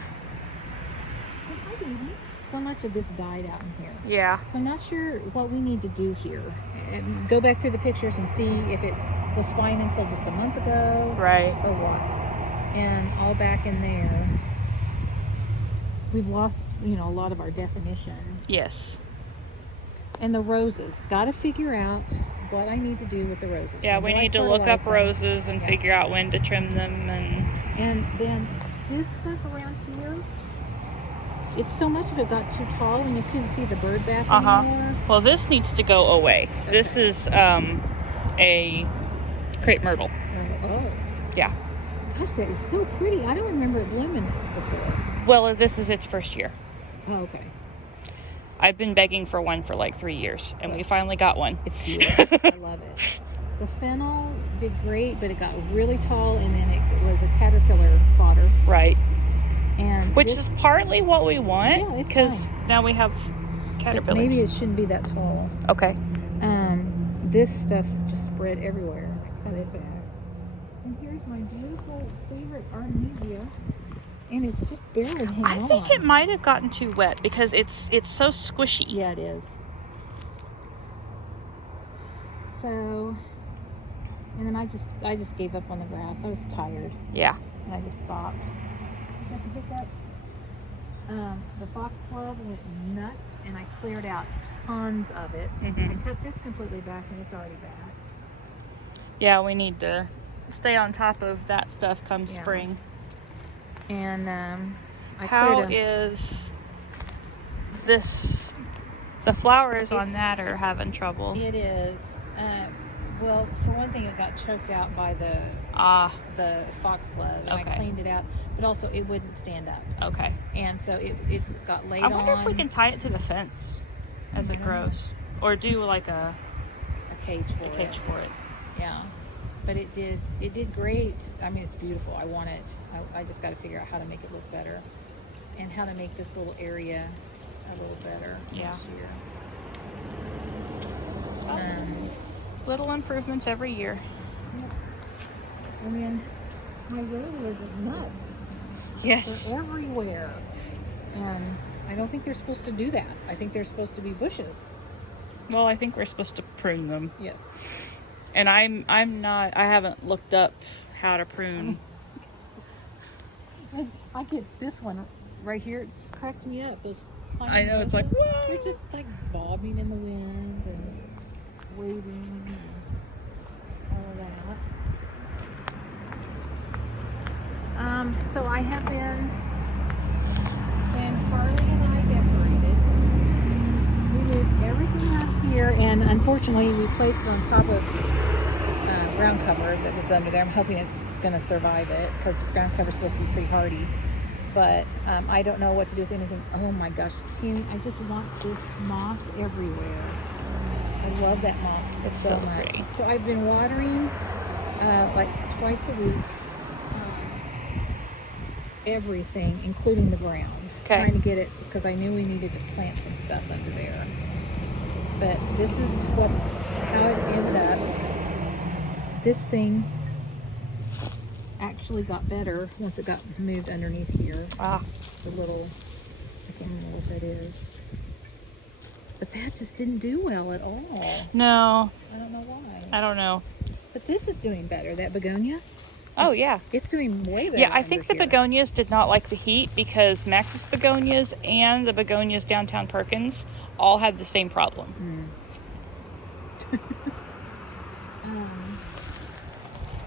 Oh, hi, baby. So much of this died out in here. Yeah. So I'm not sure what we need to do here. And go back through the pictures and see if it was fine until just a month ago. Right. Or what. And all back in there, we've lost, a lot of our definition. Yes. And the roses. Got to figure out what I need to do with the roses. Yeah, When we do I need to look up fertilize them? roses and Yeah. figure out when to trim them and And then this stuff around here, it's so much of it got too tall and you couldn't see the bird bath Uh-huh. anymore. Well, this needs to go away. This is a crepe myrtle. Oh, Yeah. gosh, that is so pretty. I don't remember it blooming before. Well, this is its first year. Oh, okay. I've been begging for one for like 3 years, and we finally got one. It's beautiful. I love it. The fennel did great, but it got really tall, and then it was a caterpillar fodder. Right. And Which this, is partly what we Yeah, want, it's because fine. now we have but caterpillars. maybe it shouldn't be that tall. Okay. This stuff just spread everywhere. Cut it back. And here's my beautiful favorite Artemisia, and it's just barely hanging I on. think it might have gotten too wet because it's so squishy. Yeah, it is. So, and then I just gave up on the grass. I was tired, Yeah. and I just stopped. I got the hiccups. The foxglove went nuts, and I cleared out tons of it. Mhm. I cut this completely back, and it's already back. Yeah, we need to stay on top of that stuff come Yeah. spring. And I How cleared is this? The flowers on that are having trouble. It is. Well, for one thing, it got choked out by the foxglove, and Okay. I cleaned it out. But also, it wouldn't stand up, Okay. and so it got laid I on. wonder if we can tie it to the fence as it Mhm. grows, or do like a a cage for it. cage for it. Yeah, but it did great. I mean, it's beautiful. I want it. I just got to figure out how to make it look better, and how to make this little area a little better Yeah. this year. Little improvements every year. And then my roses is nuts. Yes. They're everywhere. And I don't think they're supposed to do that. I think they're supposed to be bushes. Well, I think we're supposed to prune them, Yes. and I'm not. I haven't looked up how to prune. I get this one right here. It just cracks me up. Those tiny I know, it's like, bushes, whoa. they're just like bobbing in the wind and waving and all that. So I have been, when Carly and I decorated, we moved everything up here, and unfortunately we placed it on top of ground cover that was under there. I'm hoping it's going to survive it, because ground cover is supposed to be pretty hardy. But I don't know what to do with anything. Oh my gosh, Tammy, I just want this moss everywhere. I love that moss It's so so much. pretty. So I've been watering like twice a week. Everything, including the ground. Okay. Trying to get it, because I knew we needed to plant some stuff under there. But this is how it ended up. This thing actually got better once it got moved underneath here. Ah. The little, I can't remember what that is. But that just didn't do well at all. No, I don't know why. I don't know. But this is doing better. That begonia, Oh yeah. it's doing way better. Yeah, I think the under here. begonias did not like the heat because Max's begonias and the begonias downtown Perkins all had the same problem.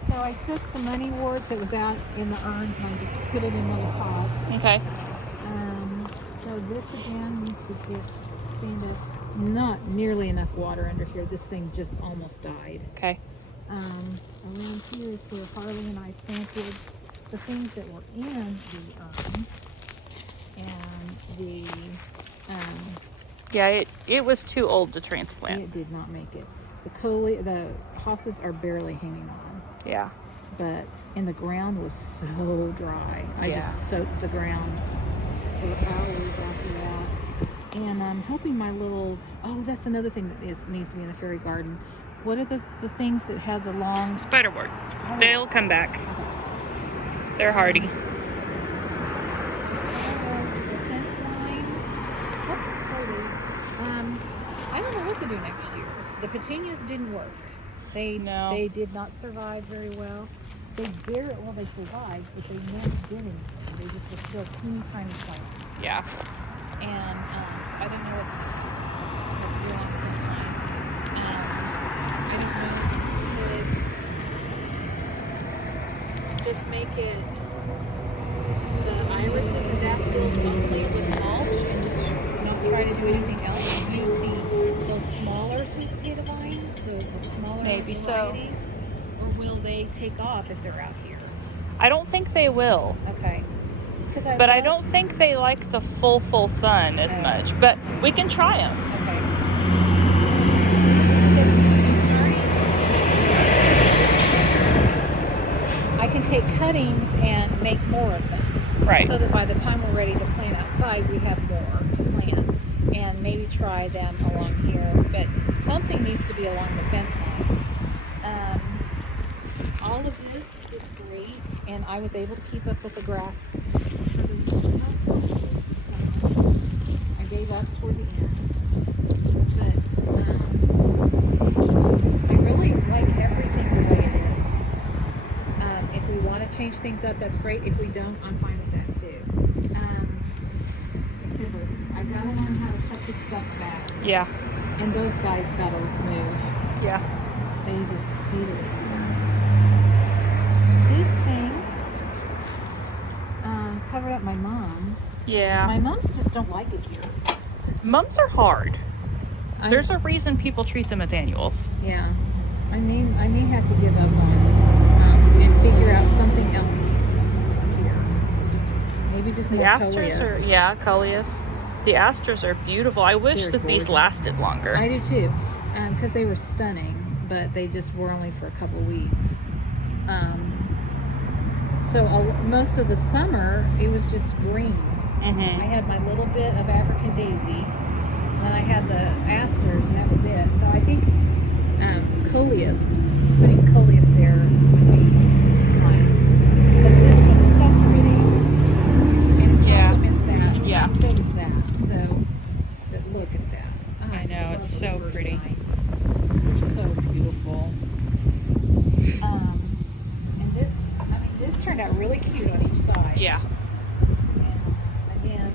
So I took the money wort that was out in the urns and I just put it in little pots. Okay. So this again needs to stand up. Not nearly enough water under here. This thing just almost died. Okay. Around here is where Harley and I planted the things that were in the urn. And Yeah, it was too old to transplant. it did not make it. The hostas are barely hanging on. Yeah. And the ground was so dry. I Yeah. just soaked the ground for hours after that. And I'm hoping my little, that's another thing that needs to be in the fairy garden. What are the things that have the long, Spiderworts. They'll come back. They're hardy. the fence line? I don't know what to do next year. The petunias didn't work. No. They did not survive very well. They survived, but they never did anything. They just were still teeny tiny plants. Yeah. And so I don't know what to do on this line. I don't know if we could just make it the irises and daffodils only with mulch, try to do anything else, use those smaller sweet potato vines, the smaller Maybe so. varieties, or will they take off if they're out here? I don't think they will. Okay. Because But I don't think they like the full sun as much. But we can try them. Okay. I can take cuttings and make more of them. Right. So that by the time we're ready to plant outside, we have more to plant. And maybe try them along here. But something needs to be along the fence line. All of this is great. And I was able to keep up with the grass. I gave up toward the end. But I really like everything the way it is. If we want to change things up, that's great. If we don't, I'm fine with that too. I've got to learn how to cut this stuff back. Yeah. And those guys got to move. Yeah. They just hated it. This thing covered up my mom's. Yeah. My mums just don't like it here. Mums are hard. I- There's a reason people treat them as annuals. Yeah. I may have to give up on mums and figure out something else here. Maybe just The more asters coleus. are, yeah, coleus. The asters are beautiful. I wish They're that these gorgeous. lasted longer. I do too, because they were stunning, but they just were only for a couple weeks. Most of the summer, it was just green. I Mm-hmm. had my little bit of African daisy, and then I had the asters, and that was it. So I think coleus, putting coleus there would be nice. Because this one is so pretty, and it Yeah. complements that. Yeah. So does that. So, but look at that. Oh, I know, love it's those so bird pretty. signs. They're so beautiful. And this turned out really cute on each side. Yeah. And again,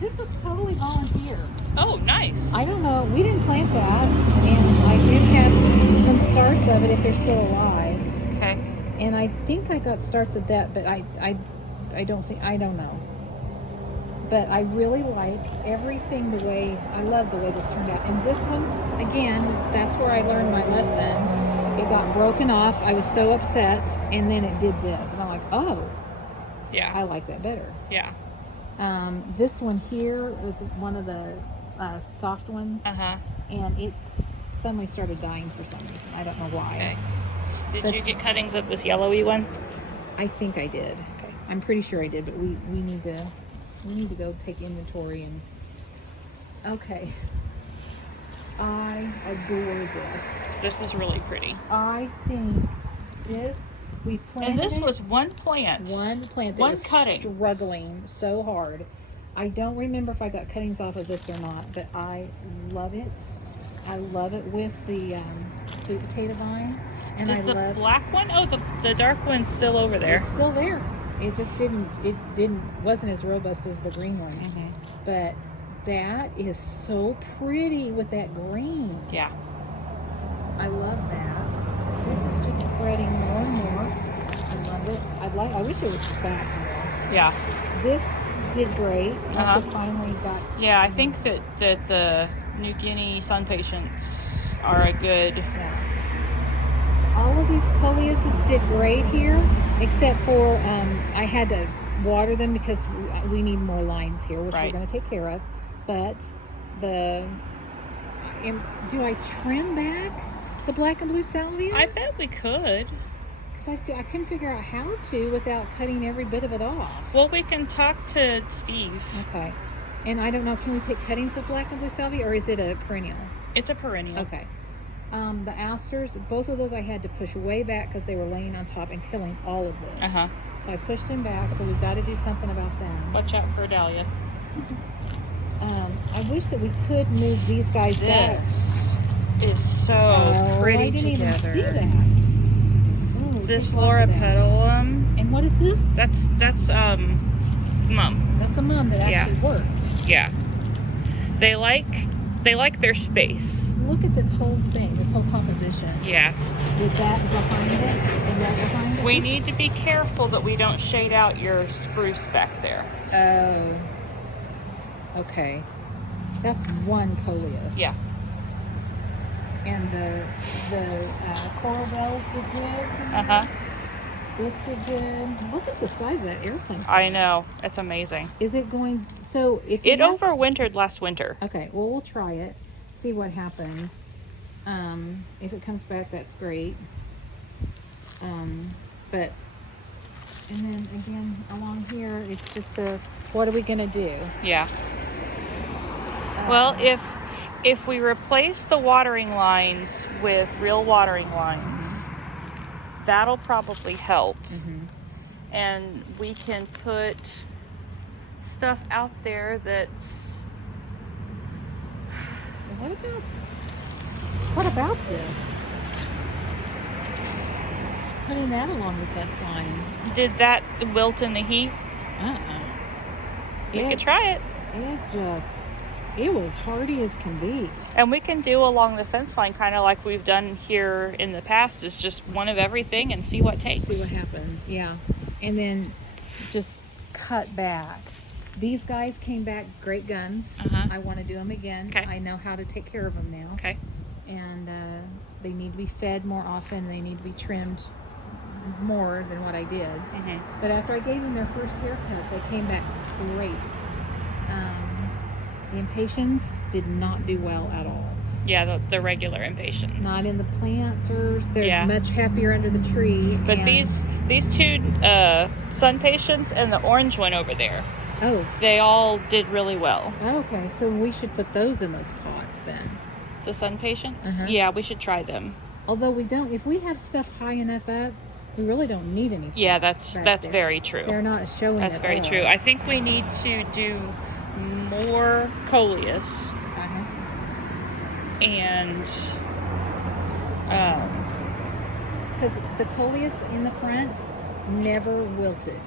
this was totally volunteer. Oh, nice. I don't know. We didn't plant that, and I did have some starts of it if they're still alive. Okay. And I think I got starts of that, but I don't know. But I really like everything I love the way this turned out. And this one, again, that's where I learned my lesson. It got broken off. I was so upset, and then it did this. And I'm like, oh, Yeah. I like that better. Yeah. This one here was one of the soft ones, Uh-huh. and it suddenly started dying for some reason. I don't know why. Okay. Did But- you get cuttings of this yellowy one? I think I did. Okay. I'm pretty sure I did, but we need to go take inventory and. Okay. I adore this. This is really pretty. I think we planted And this it- was one plant. one plant that one was cutting. struggling so hard. I don't remember if I got cuttings off of this or not, but I love it. I love it with the sweet potato vine, and Does I the love black one? Oh, the dark one's still over there. it's still there. It just wasn't as robust as the green one, Mhm. but that is so pretty with that green. Yeah. I love that. This is just spreading more and more. I love it. I wish it was back more. Yeah. This did great. Uh-huh. Also finally got. Yeah, I think that the New Guinea sun patients are a good. Yeah. All of these coleuses did great here, except for I had to water them because we need more lines here, which Right. we're going to take care of. But do I trim back the black and blue salvia? I bet we could. Because I couldn't figure out how to without cutting every bit of it off. Well, we can talk to Steve. Okay. And I don't know, can we take cuttings of black and blue salvia, or is it a perennial? It's a perennial. Okay. The asters, both of those I had to push way back because they were laying on top and killing all of this. Uh-huh. So I pushed them back, so we've got to do something about them. Watch out for a dahlia. I wish that we could move these guys back. This is so Oh, pretty I didn't together. even see that. Ooh, This just lots Laura of that. petalum. And what is this? That's mum. That's a mum that Yeah. actually worked. Yeah. They like their space. Look at this whole thing, this whole composition. Yeah. With that behind it and that behind it. We need to be careful that we don't shade out your spruce back there. Oh. Okay. That's one coleus. Yeah. And the coral bells did good. Uh-huh. This did good. Look at the size of that airplane. I know. It's amazing. Is it going? So if we It have- overwintered last winter. Okay. Well, we'll try it. See what happens. If it comes back, that's great. But and then again along here, it's just the what are we gonna do? Yeah. Well, if we replace the watering lines with real watering lines, that'll probably help. Mm-hmm. And we can put stuff out there that's What about this? Putting that along with that sign. did that wilt in the heat. We could try it. It was hardy as can be. And we can do along the fence line, kind of like we've done here in the past, is just one of everything and see what takes. See what happens. Yeah. And then just cut back. These guys came back great guns. Uh-huh. I want to do them again. Okay. I know how to take care of them now. Okay. And they need to be fed more often. They need to be trimmed more than what I did. Mm-hmm. But after I gave them their first haircut, they came back great. The impatiens did not do well at all. Yeah, the regular impatiens. Not in the planters. They're Yeah. much happier under the tree. But and- these two sun patients and the orange one over there, Oh, they all did really well. okay. So we should put those in those pots then. The sun patients? Uh-huh. Yeah, we should try them. Although we don't, if we have stuff high enough up, we really don't need any. Yeah, that's Back there. very true. They're not showing. That's it very up. true. I think we need to do more coleus Uh-huh. and Because the coleus in the front never wilted.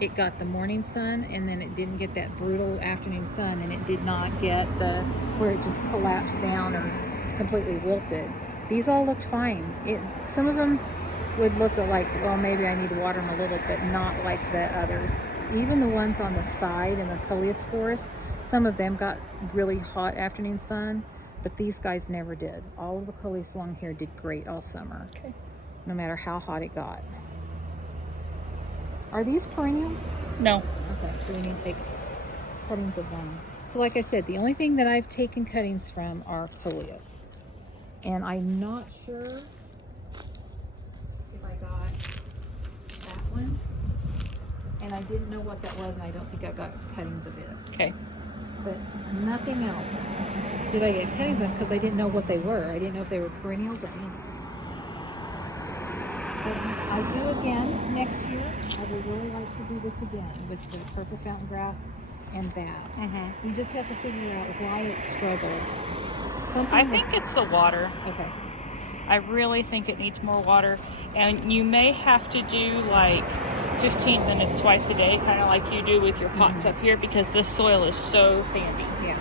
It got the morning sun, and then it didn't get that brutal afternoon sun, and it did not get the where it just collapsed down or completely wilted. These all looked fine. Some of them would look like, well, maybe I need to water them a little, but not like the others. Even the ones on the side in the coleus forest, some of them got really hot afternoon sun, but these guys never did. All of the coleus along here did great all summer. Okay. No matter how hot it got. Are these perennials? no. Okay, so we need to take cuttings of them. So like I said, the only thing that I've taken cuttings from are coleus. And I'm not sure if I got that one. And I didn't know what that was, and I don't think I got cuttings of it. Okay. But nothing else did I get cuttings of because I didn't know what they were. I didn't know if they were perennials or not. But I do again next year. I would really like to do this again with the purple fountain grass and that. Mm-hmm. You just have to figure out why it struggled. Something I was- think it's the water. okay. I really think it needs more water. And you may have to do like 15 minutes twice a day, kind of like you do with your pots up here, because this soil is so sandy. Yeah.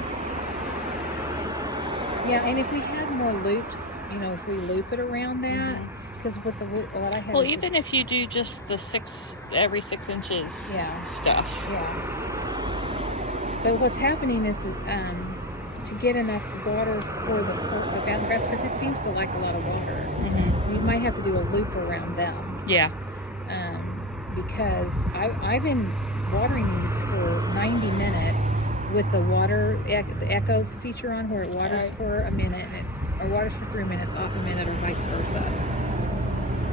Yeah, and if we had more loops, if we loop it around that, because with what I had. Well, is even just- if you do just the every 6 inches Yeah. stuff. Yeah. But what's happening is to get enough water for the fountain grass, because it seems to like a lot of water. Mm-hmm. You might have to do a loop around them, Yeah. because I've been watering these for 90 minutes with the the echo feature on, where it waters Right. for a minute or waters for 3 minutes, off a minute, or vice versa.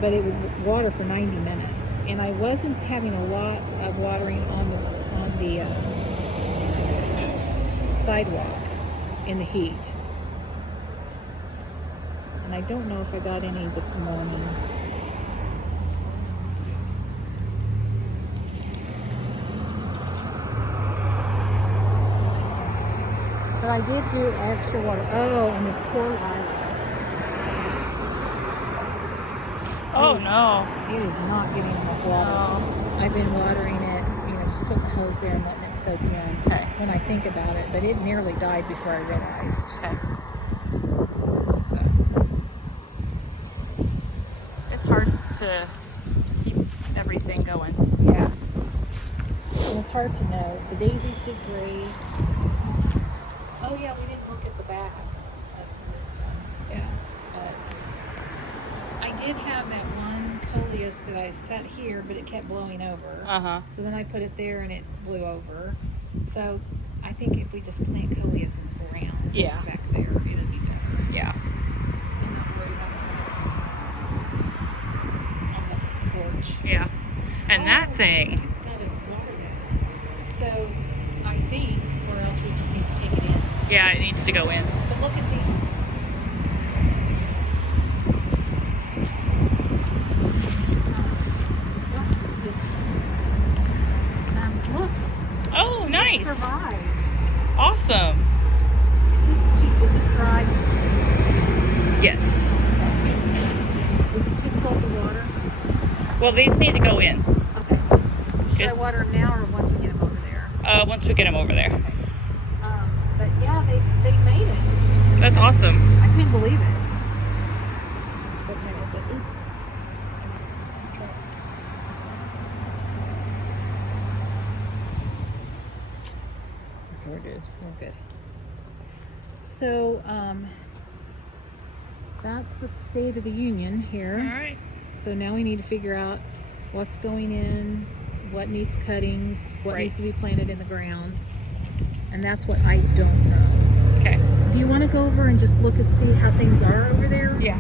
But it would water for 90 minutes, and I wasn't having a lot of watering on the sidewalk in the heat. And I don't know if I got any this morning. But I did do extra water. Oh, and this poor lilac. Oh no. It is not getting enough water. No. I've been watering it, just putting the hose there and letting it soak in Okay. when I think about it. But it nearly died before I realized. Okay. So, It's hard to keep everything going. yeah. And it's hard to know. The daisies did great. Oh yeah, we didn't look at the back of this one. Yeah. But I did have that one coleus that I set here, but it kept blowing over. Uh-huh. So then I put it there and it blew over. So I think if we just plant coleus in the ground Yeah. back there, it'll be better. Yeah. And not worry about it on the porch. Yeah. And that Oh. thing. Got it watered it. So I think, or else we just need to take it in. Yeah, it needs to go in. But look at these. Look, Oh, nice. survive. Awesome. Is this dry? Yes. Is it too cold to water? Well, these need to go in. Okay. Should I Good. water them now or once we get them over there? Once we get them over there. Okay. But yeah, they made it. That's awesome. I couldn't believe it. What time is it? Ooh. Okay. We're good. We're good. So, that's the State of the Union All here. right. So now we need to figure out what's going in, what needs cuttings, what Right. needs to be planted in the ground. And that's what I don't know. Okay. Do you want to go over and just look and see how things are over there? Yeah.